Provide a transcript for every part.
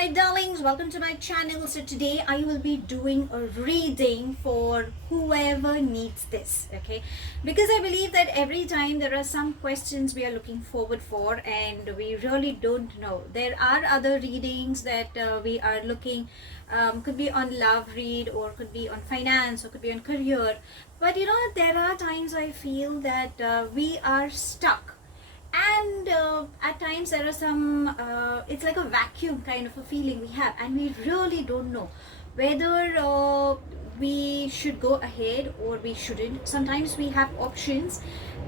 my darlings, welcome to my channel. So today I will be doing a reading for whoever needs this, okay? Because I believe that every time there are some questions we are looking forward for and we really don't know. There are other readings that we are looking, could be on love read or could be on finance or could be on career. But there are times I feel that we are stuck, and at times there are some it's like a vacuum kind of a feeling we have, and we really don't know whether we should go ahead or we shouldn't. Sometimes we have options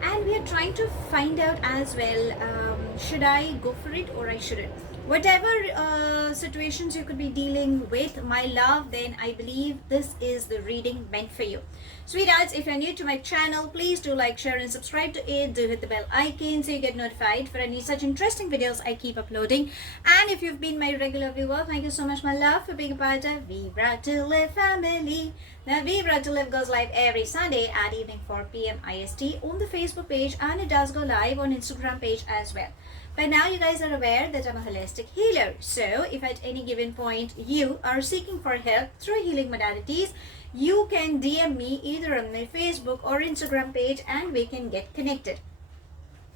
and we are trying to find out as well, should I go for it or I shouldn't. Whatever situations you could be dealing with, my love, then I believe this is the reading meant for you. Sweethearts, if you're new to my channel, please do like, share and subscribe to it. Do hit the bell icon so you get notified for any such interesting videos I keep uploading. And if you've been my regular viewer, thank you so much, my love, for being a part of Vivre to Live family. Now, Vivre to Live goes live every Sunday at evening 4 p.m. IST on the Facebook page, and it does go live on Instagram page as well. By now, you guys are aware that I'm a holistic healer. So, if at any given point you are seeking for help through healing modalities, you can DM me either on my Facebook or Instagram page and we can get connected.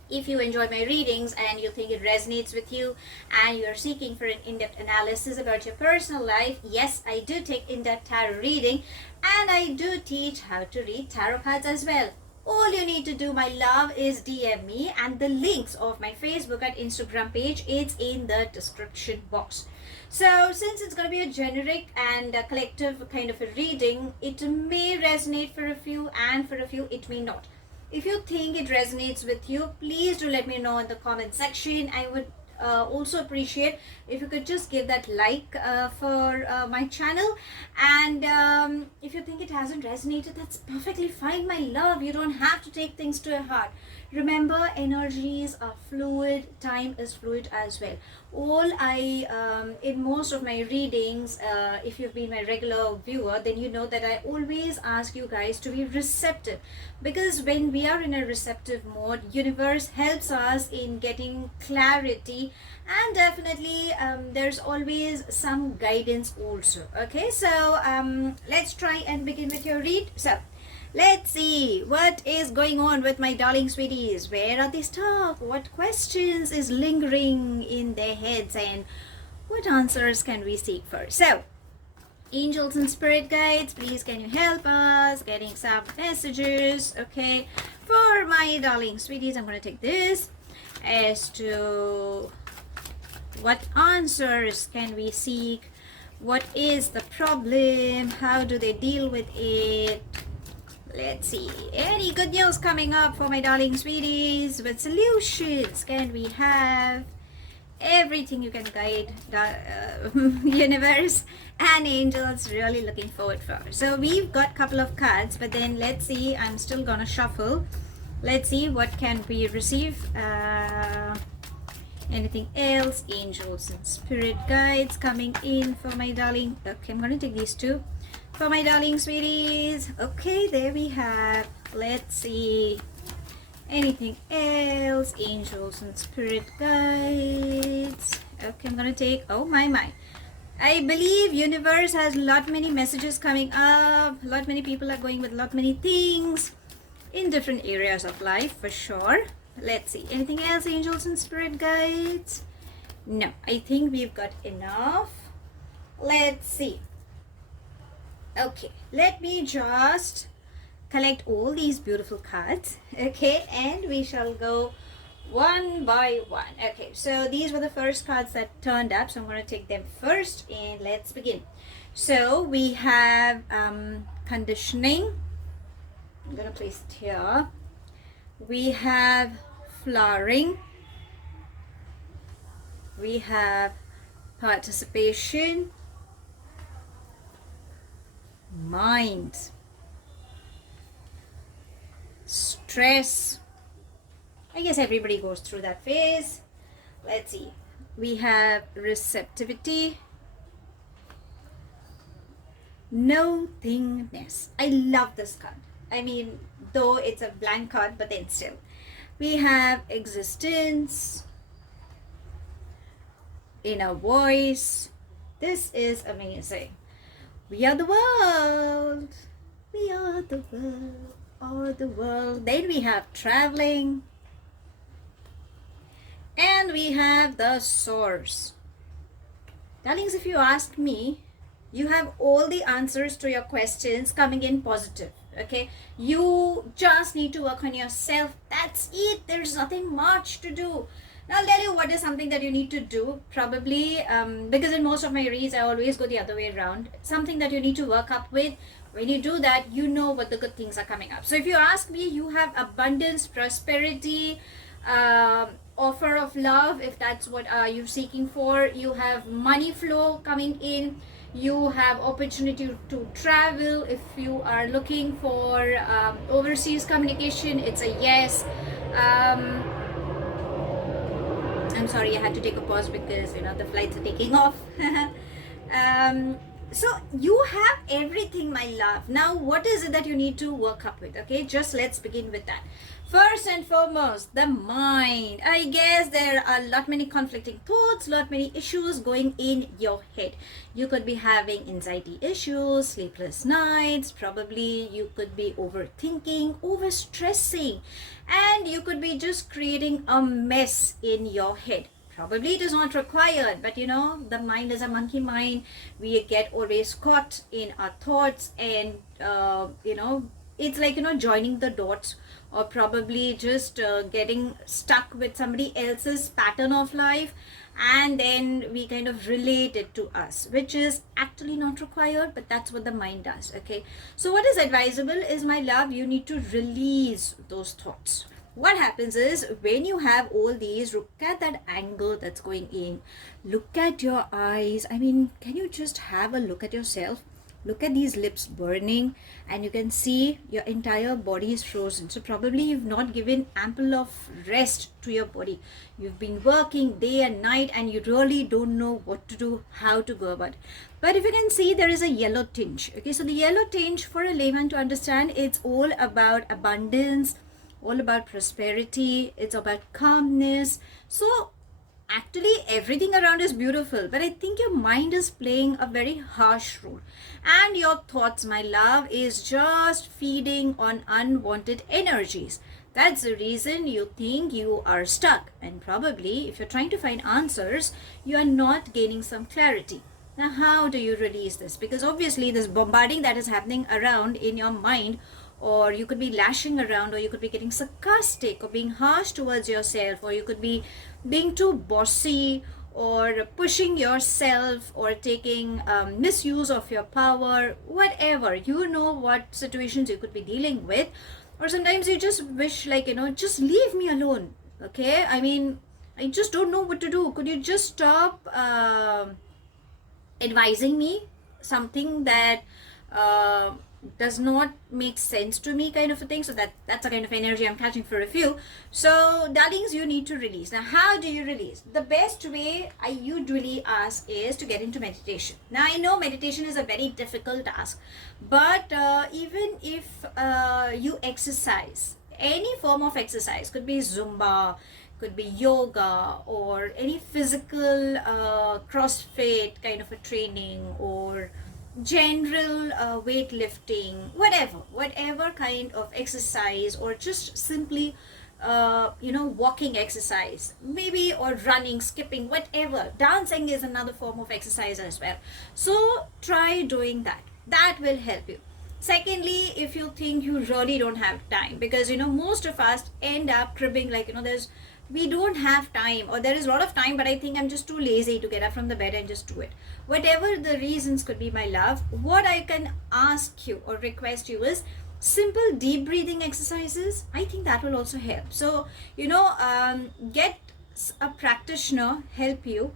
If you enjoy my readings and you think it resonates with you and you are seeking for an in-depth analysis about your personal life, yes, I do take in-depth tarot reading and I do teach how to read tarot cards as well. All you need to do, my love, is DM me, and the links of my Facebook and Instagram page, it's in the description box. So since it's going to be a generic and a collective kind of a reading, it may resonate for a few and for a few it may not. If you think it resonates with you, please do let me know in the comment section. I would also appreciate if you could just give that like for my channel. And if you think it hasn't resonated, that's perfectly fine, my love. You don't have to take things to your heart. Remember, energies are fluid, time is fluid as well. All in most of my readings, if you've been my regular viewer, then you know that I always ask you guys to be receptive, because when we are in a receptive mode, universe helps us in getting clarity, and definitely there's always some guidance also. Okay, so let's try and begin with your read. So let's see what is going on with my darling sweeties. Where are they stuck? What questions is lingering in their heads, and what answers can we seek for? So, angels and spirit guides, please can you help us getting some messages? Okay, for my darling sweeties, I'm going to take this as to what answers can we seek, what is the problem, how do they deal with it. Let's see, any good news coming up for my darling sweeties? What solutions can we have? Everything you can guide the universe and angels, really looking forward for. So we've got a couple of cards, but then let's see, I'm still gonna shuffle. Let's see what can we receive. Anything else? Angels and spirit guides coming in for my darling. Okay, I'm gonna take these two for my darling sweeties. Okay, there we have. Let's see, anything else? Angels and spirit guides. Okay, I'm gonna take, oh my, I believe universe has lot many messages coming up. Lot many people are going with lot many things in different areas of life for sure. Let's see, anything else? Angels and spirit guides? No, I think we've got enough. Let's see. Okay, let me just collect all these beautiful cards. Okay, and we shall go one by one. Okay, so these were the first cards that turned up, so I'm going to take them first and let's begin. So we have conditioning. I'm going to place it here. We have flowering. We have participation. Mind. Stress. I guess everybody goes through that phase. Let's see. We have receptivity. Nothingness. I love this card. I mean, though it's a blank card, but then still. We have existence, inner voice, This is amazing. We are the world. We are the world. All the world. Then we have traveling. And we have the source. Darlings, if you ask me, you have all the answers to your questions coming in positive. Okay, you just need to work on yourself. That's it. There's nothing much to do. Now I'll tell you what is something that you need to do. Probably because in most of my reads I always go the other way around. Something that you need to work up with. When you do that, you know what the good things are coming up. So if you ask me, you have abundance, prosperity, offer of love, if that's what you're seeking for. You have money flow coming in. You have opportunity to travel. If you are looking for overseas communication, it's a yes. I'm sorry, I had to take a pause because the flights are taking off. So you have everything, my love. Now what is it that you need to work up with? Okay, just let's begin with that. First and foremost, the mind. I guess there are a lot many conflicting thoughts, lot many issues going in your head. You could be having anxiety issues, sleepless nights. Probably you could be overthinking, overstressing, and you could be just creating a mess in your head. Probably it is not required, but the mind is a monkey mind. We get always caught in our thoughts, and it's like joining the dots, or probably just getting stuck with somebody else's pattern of life, and then we kind of relate it to us, which is actually not required, but that's what the mind does. Okay, so what is advisable is, my love, you need to release those thoughts. What happens is, when you have all these, look at that anger that's going in, look at your eyes. I mean, can you just have a look at yourself? Look at these lips burning, and you can see your entire body is frozen. So probably you've not given ample of rest to your body. You've been working day and night, and you really don't know what to do, how to go about it. But if you can see, there is a yellow tinge. Okay, so the yellow tinge, for a layman to understand, it's all about abundance, all about prosperity, it's about calmness. So actually everything around is beautiful, but I think your mind is playing a very harsh role, and your thoughts, my love, is just feeding on unwanted energies. That's the reason you think you are stuck, and probably if you're trying to find answers, you are not gaining some clarity. Now how do you release this? Because obviously this bombarding that is happening around in your mind, or you could be lashing around, or you could be getting sarcastic, or being harsh towards yourself, or you could be being too bossy, or pushing yourself, or taking misuse of your power, whatever. What situations you could be dealing with. Or sometimes you just wish, like, just leave me alone. Okay, I mean, I just don't know what to do. Could you just stop advising me something that does not make sense to me, kind of a thing? So that's the kind of energy I'm catching for a few. So darlings, you need to release. Now how do you release? The best way I usually ask is to get into meditation. Now I know meditation is a very difficult task, but even if you exercise, any form of exercise, could be Zumba, could be yoga, or any physical CrossFit kind of a training, or general weightlifting, whatever kind of exercise, or just simply walking exercise, maybe, or running, skipping, whatever. Dancing is another form of exercise as well. So try doing that will help you. Secondly, if you think you really don't have time, because most of us end up cribbing, like, we don't have time, or there is a lot of time, but I think I'm just too lazy to get up from the bed and just do it. Whatever the reasons could be, my love, what I can ask you or request you is simple deep breathing exercises. I think that will also help. So get a practitioner help you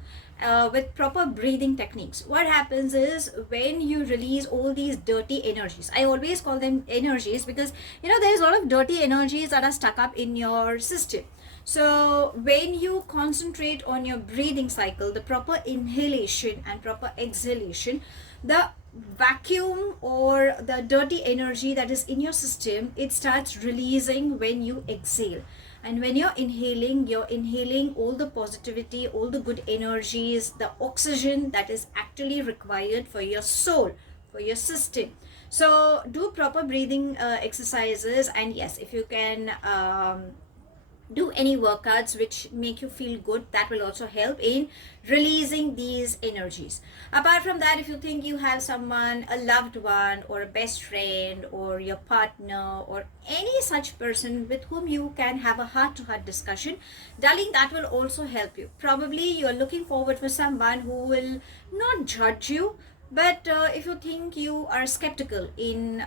with proper breathing techniques. What happens is, when you release all these dirty energies, I always call them energies, because there's a lot of dirty energies that are stuck up in your system. So when you concentrate on your breathing cycle, the proper inhalation and proper exhalation, the vacuum or the dirty energy that is in your system, it starts releasing when you exhale. And when you're inhaling all the positivity, all the good energies, the oxygen that is actually required for your soul, for your system. So do proper breathing exercises, and yes, if you can do any workouts which make you feel good, that will also help in releasing these energies. Apart from that, if you think you have someone, a loved one or a best friend or your partner or any such person with whom you can have a heart-to-heart discussion, darling, that will also help you. Probably you are looking forward for someone who will not judge you, but if you think you are skeptical in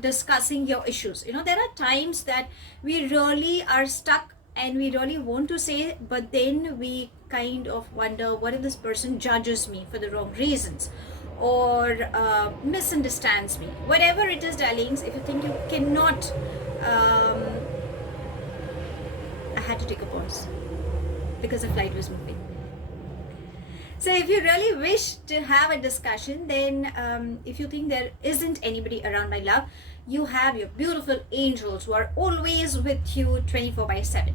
discussing your issues, there are times that we really are stuck and we really want to say, but then we kind of wonder, what if this person judges me for the wrong reasons or misunderstands me? Whatever it is, darlings, if you think you cannot I had to take a pause because the flight was moving. So if you really wish to have a discussion, then if you think there isn't anybody around, my love, you have your beautiful angels who are always with you 24/7.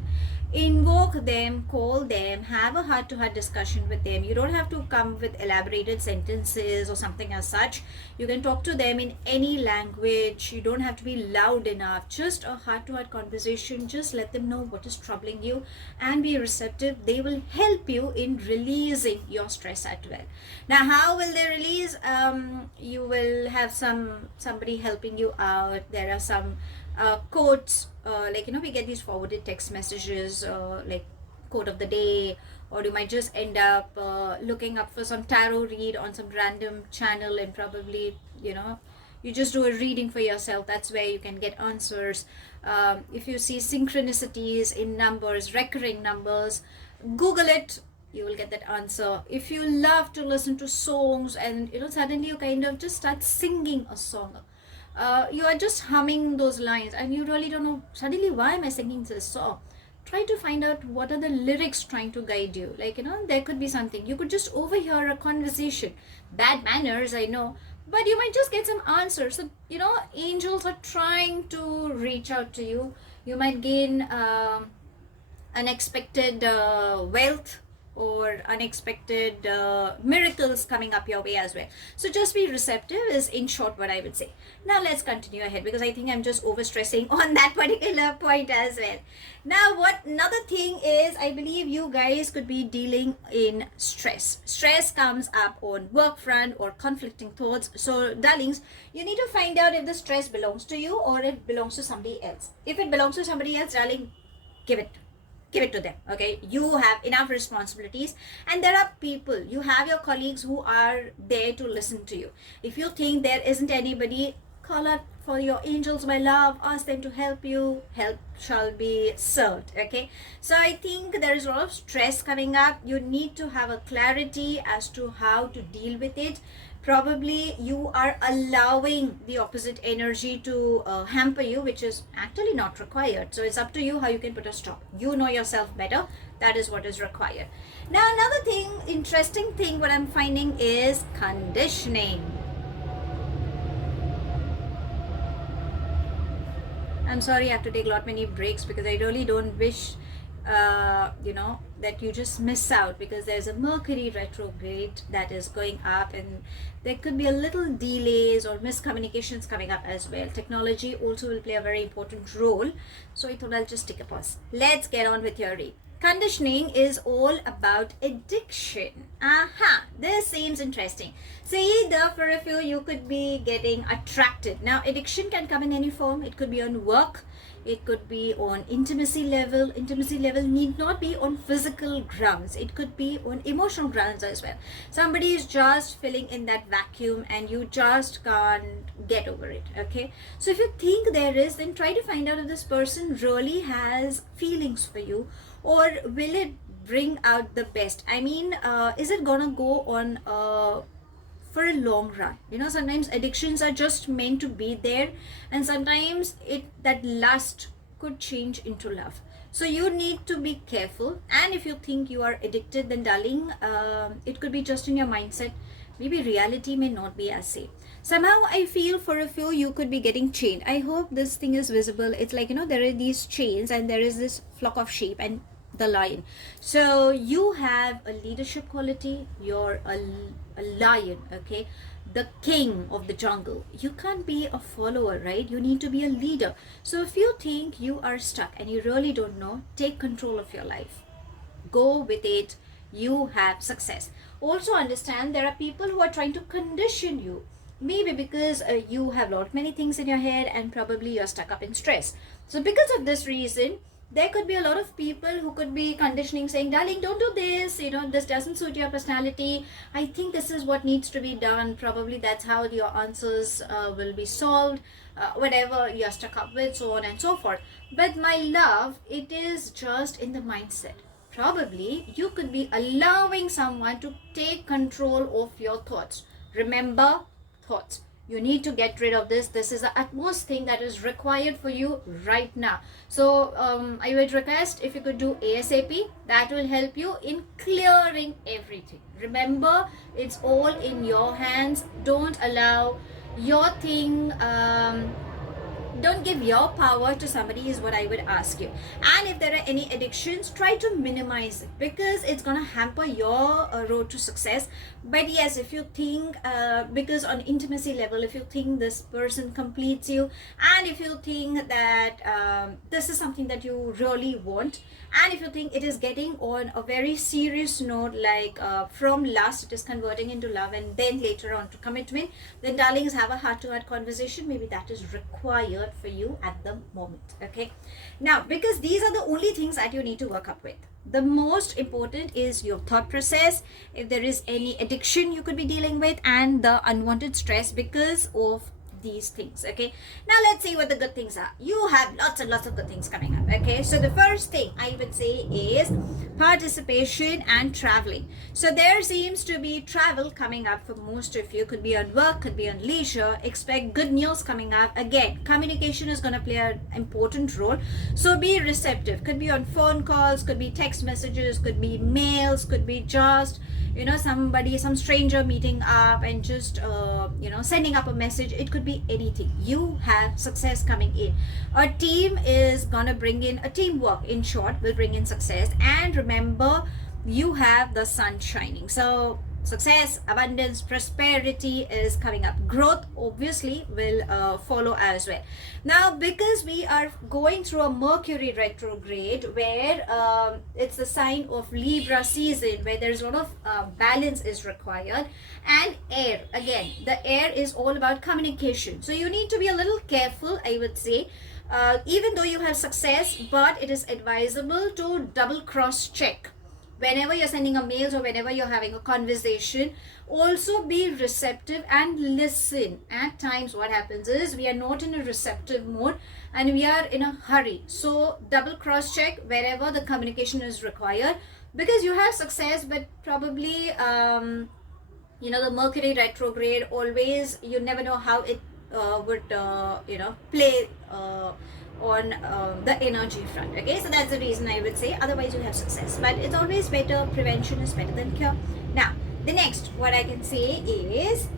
Invoke them, call them, have a heart-to-heart discussion with them. You don't have to come with elaborated sentences or something as such. You can talk to them in any language. You don't have to be loud enough. Just a heart-to-heart conversation. Just let them know what is troubling you and be receptive. They will help you in releasing your stress at well. Now, how will they release? You will have somebody helping you out. There are some quotes, we get these forwarded text messages, like quote of the day, or you might just end up looking up for some tarot read on some random channel, and probably you just do a reading for yourself. That's where you can get answers. If you see synchronicities in numbers, recurring numbers, Google it, you will get that answer. If you love to listen to songs and suddenly you kind of just start singing a song, you are just humming those lines and you really don't know suddenly, why am I singing this song? Try to find out what are the lyrics trying to guide you. There could be something. You could just overhear a conversation. Bad manners, I know, but you might just get some answers. So angels are trying to reach out to you. You might gain unexpected wealth or unexpected miracles coming up your way as well. So just be receptive is in short what I would say. Now let's continue ahead, because I think I'm just overstressing on that particular point as well. Now another thing is, I believe you guys could be dealing in stress. Stress comes up on work front or conflicting thoughts. So darlings, you need to find out if the stress belongs to you or it belongs to somebody else. If it belongs to somebody else, darling, give it to them. Okay, you have enough responsibilities, and there are people, you have your colleagues who are there to listen to you. If you think there isn't anybody, call out for your angels, my love, ask them to help you. Help shall be served. Okay, so I think there is a lot of stress coming up. You need to have a clarity as to how to deal with it. Probably you are allowing the opposite energy to hamper you, which is actually not required. So it's up to you how you can put a stop. You know yourself better. That is what is required. Now another thing, interesting thing, what I'm finding is conditioning. I'm sorry, I have to take a lot many breaks because I really don't wish that you just miss out, because there's a Mercury retrograde that is going up and there could be a little delays or miscommunications coming up as well. Technology also will play a very important role. So I thought I'll just take a pause. Let's get on with your read. Conditioning is all about addiction. This seems interesting. See, for a few, you could be getting attracted. Now, addiction can come in any form. It could be on work. It could be on intimacy level. Intimacy level need not be on physical grounds. It could be on emotional grounds as well. Somebody is just filling in that vacuum and you just can't get over it. Okay, so if you think there is, then try to find out if this person really has feelings for you, or will it bring out the best. I mean, is it gonna go on for a long run? Sometimes addictions are just meant to be there, and sometimes that lust could change into love. So you need to be careful. And if you think you are addicted, then darling, it could be just in your mindset. Maybe reality may not be as safe. Somehow I feel for a few you could be getting chained. I hope this thing is visible. It's like, there are these chains and there is this flock of sheep and the lion. So you have a leadership quality. You're a lion, okay? The king of the jungle. You can't be a follower, right? You need to be a leader. So if you think you are stuck and you really don't know, take control of your life. Go with it. You have success. Also understand there are people who are trying to condition you, maybe because you have many things in your head and probably you're stuck up in stress. So because of this reason, there could be a lot of people who could be conditioning, saying, darling, don't do this, this doesn't suit your personality. I think this is what needs to be done. Probably that's how your answers will be solved, whatever you're stuck up with, so on and so forth. But my love, it is just in the mindset. Probably you could be allowing someone to take control of your thoughts. Remember, thoughts. You need to get rid of this. This is the utmost thing that is required for you right now. So I would request if you could do ASAP. That will help you in clearing everything. Remember, it's all in your hands. Don't allow your thing, don't give your power to somebody is what I would ask you. And if there are any addictions, try to minimize it, because it's going to hamper your road to success. But yes, if you think, because on intimacy level, if you think this person completes you, and if you think that this is something that you really want, and if you think it is getting on a very serious note, like from lust it is converting into love and then later on to commitment, then darlings, have a heart-to-heart conversation. Maybe that is required for you at the moment. Okay, now, because these are the only things that you need to work up with. The most important is your thought process, if there is any addiction you could be dealing with, and the unwanted stress because of these things. Okay, now let's see what the good things are. You have lots and lots of good things coming up. Okay, so the first thing I would say is participation and traveling. So there seems to be travel coming up for most of you. Could be on work, could be on leisure. Expect good news coming up. Again, communication is going to play an important role, so be receptive. Could be on phone calls, could be text messages, could be mails, could be just somebody, some stranger meeting up and just sending up a message. It could be anything. You have success coming in. A team is gonna bring in, a teamwork in short will bring in success. And remember, you have the sun shining. So success, abundance, prosperity is coming up. Growth obviously will follow as well. Now, because we are going through a Mercury retrograde, where it's the sign of Libra season, where there's a lot of balance is required, and air, again, the air is all about communication. So you need to be a little careful, I would say. Even though you have success, but it is advisable to double cross check whenever you're sending a mail or whenever you're having a conversation. Also be receptive and listen. At times what happens is we are not in a receptive mode and we are in a hurry. So double cross check wherever the communication is required, because you have success, but probably the Mercury retrograde, always you never know how it would play on the energy front. Okay, so that's the reason I would say, otherwise you'll have success, but it's always better, prevention is better than cure. Now, the next what I can say is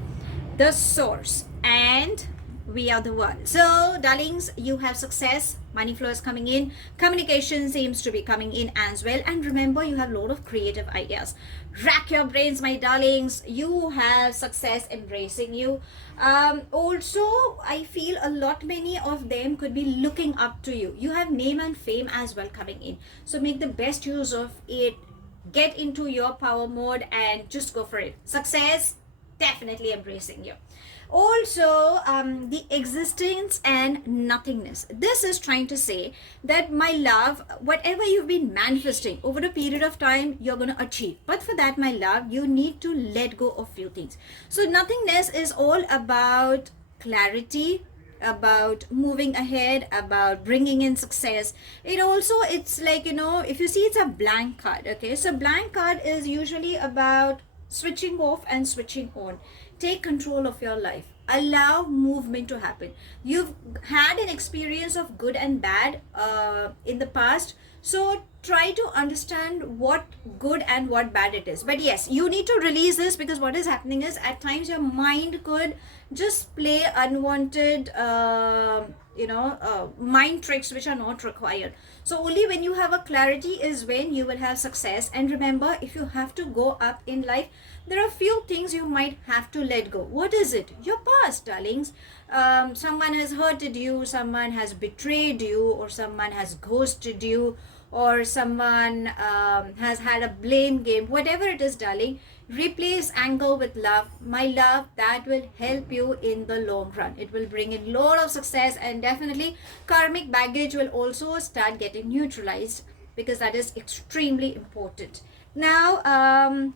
the source, and we are the world. So darlings, you have success, money flow is coming in, communication seems to be coming in as well, and remember, you have a lot of creative ideas. Rack your brains, my darlings. You have success embracing you. Also, I feel many of them could be looking up to you. You have name and fame as well coming in, so make the best use of it. Get into your power mode and just go for it. Success definitely embracing you. Also, the existence and nothingness. This is trying to say that, my love, whatever you've been manifesting over a period of time, you're going to achieve. But for that, my love, you need to let go of few things. So nothingness is all about clarity, about moving ahead, about bringing in success. It's like, if you see, it's a blank card. Okay, so blank card is usually about switching off and switching on. Take control of your life. allow movement to happen. You've had an experience of good and bad in the past, so try to understand what good and what bad it is. But yes, you need to release this, because what is happening is at times your mind could just play unwanted mind tricks which are not required. So only when you have a clarity is when you will have success. And remember, if you have to go up in life, there are few things you might have to let go. What is it? Your past, darlings. Someone has hurted you, someone has betrayed you, or someone has ghosted you, or someone has had a blame game. Whatever it is, darling, replace anger with love. My love, that will help you in the long run. It will bring in a lot of success, and definitely karmic baggage will also start getting neutralized, because that is extremely important. Now,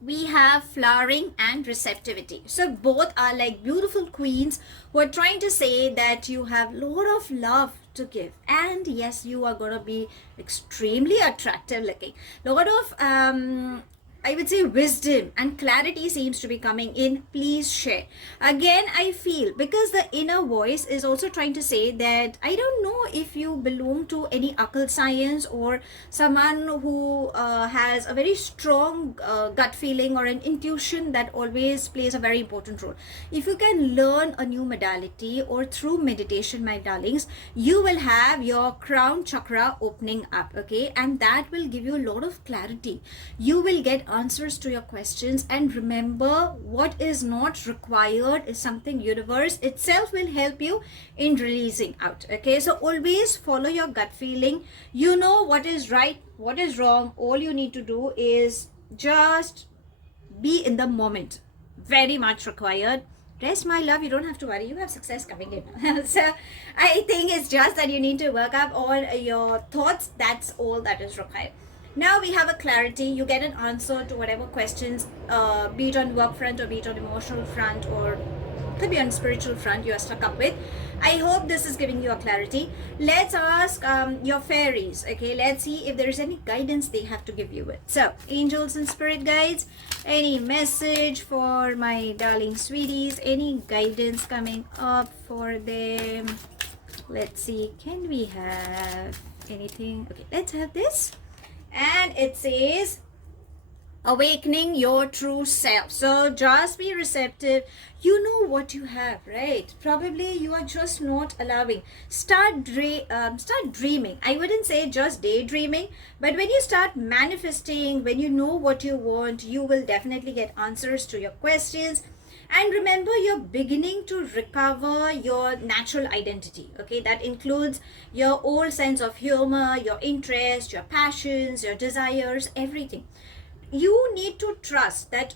we have flowering and receptivity. So both are like beautiful queens who are trying to say that you have a lot of love to give, and yes, you are going to be extremely attractive looking. A lot of I would say wisdom and clarity seems to be coming in. Please share. Again, I feel, because the inner voice is also trying to say that I don't know if you belong to any occult science, or someone who has a very strong gut feeling or an intuition that always plays a very important role. If you can learn a new modality or through meditation, my darlings, you will have your crown chakra opening up, okay? And that will give you a lot of clarity. You will get answers to your questions, and remember, what is not required is something universe itself will help you in releasing out, okay? So always follow your gut feeling. You know what is right, what is wrong. All you need to do is just be in the moment. Very much required. Rest, my love, you don't have to worry, you have success coming in. So I think it's just that you need to work up on your thoughts. That's all that is required. Now we have a clarity. You get an answer to whatever questions, be it on work front, or be it on emotional front, or could be on spiritual front you are stuck up with. I hope this is giving you a clarity. Let's ask your fairies, okay? Let's see if there is any guidance they have to give you with. So angels and spirit guides, any message for my darling sweeties, any guidance coming up for them? Let's see, can we have anything? Okay, let's have this. And it says awakening your true self. So just be receptive. You know what you have, right? Probably you are just not allowing. Start dreaming. I wouldn't say just daydreaming, but when you start manifesting, when you know what you want, you will definitely get answers to your questions. And remember, you're beginning to recover your natural identity, okay? That includes your old sense of humor, your interest, your passions, your desires, everything. You need to trust that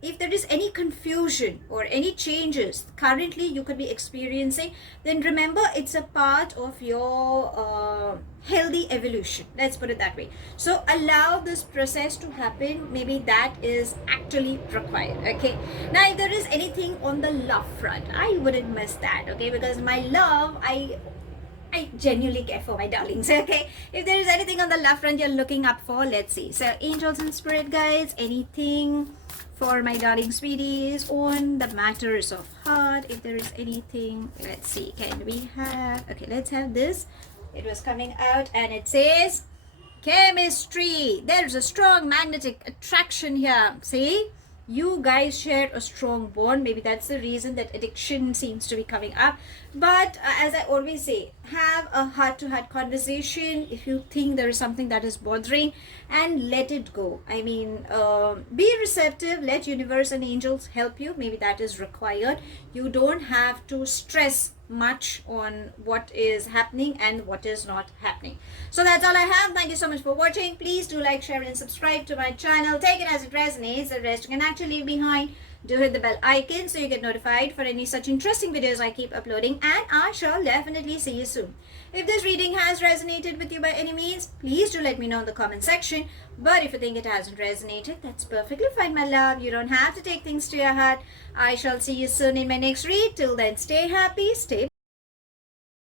if there is any confusion or any changes currently you could be experiencing, then remember, it's a part of your healthy evolution. Let's put it that way. So allow this process to happen. Maybe that is actually required, okay? Now, if there is anything on the love front, I wouldn't miss that, okay? Because my love, I genuinely care for my darlings, okay? If there is anything on the love front you're looking up for, let's see. So angels and spirit guides, anything for my darling sweeties on the matters of heart? If there is anything, let's see, can we have, okay, let's have this. It was coming out and it says chemistry. There's a strong magnetic attraction here. See, you guys share a strong bond. Maybe that's the reason that addiction seems to be coming up. But as I always say, have a heart-to-heart conversation if you think there is something that is bothering, and let it go. I mean, be receptive. Let universe and angels help you. Maybe that is required. You don't have to stress much on what is happening and what is not happening. So that's all I have. Thank you so much for watching. Please do like, share and subscribe to my channel. Take it as it resonates. The rest you can actually leave behind. Do hit the bell icon so you get notified for any such interesting videos I keep uploading, and I shall definitely see you soon. If this reading has resonated with you by any means, please do let me know in the comment section. But if you think it hasn't resonated, that's perfectly fine, my love. You don't have to take things to your heart. I shall see you soon in my next read. Till then, stay happy, stay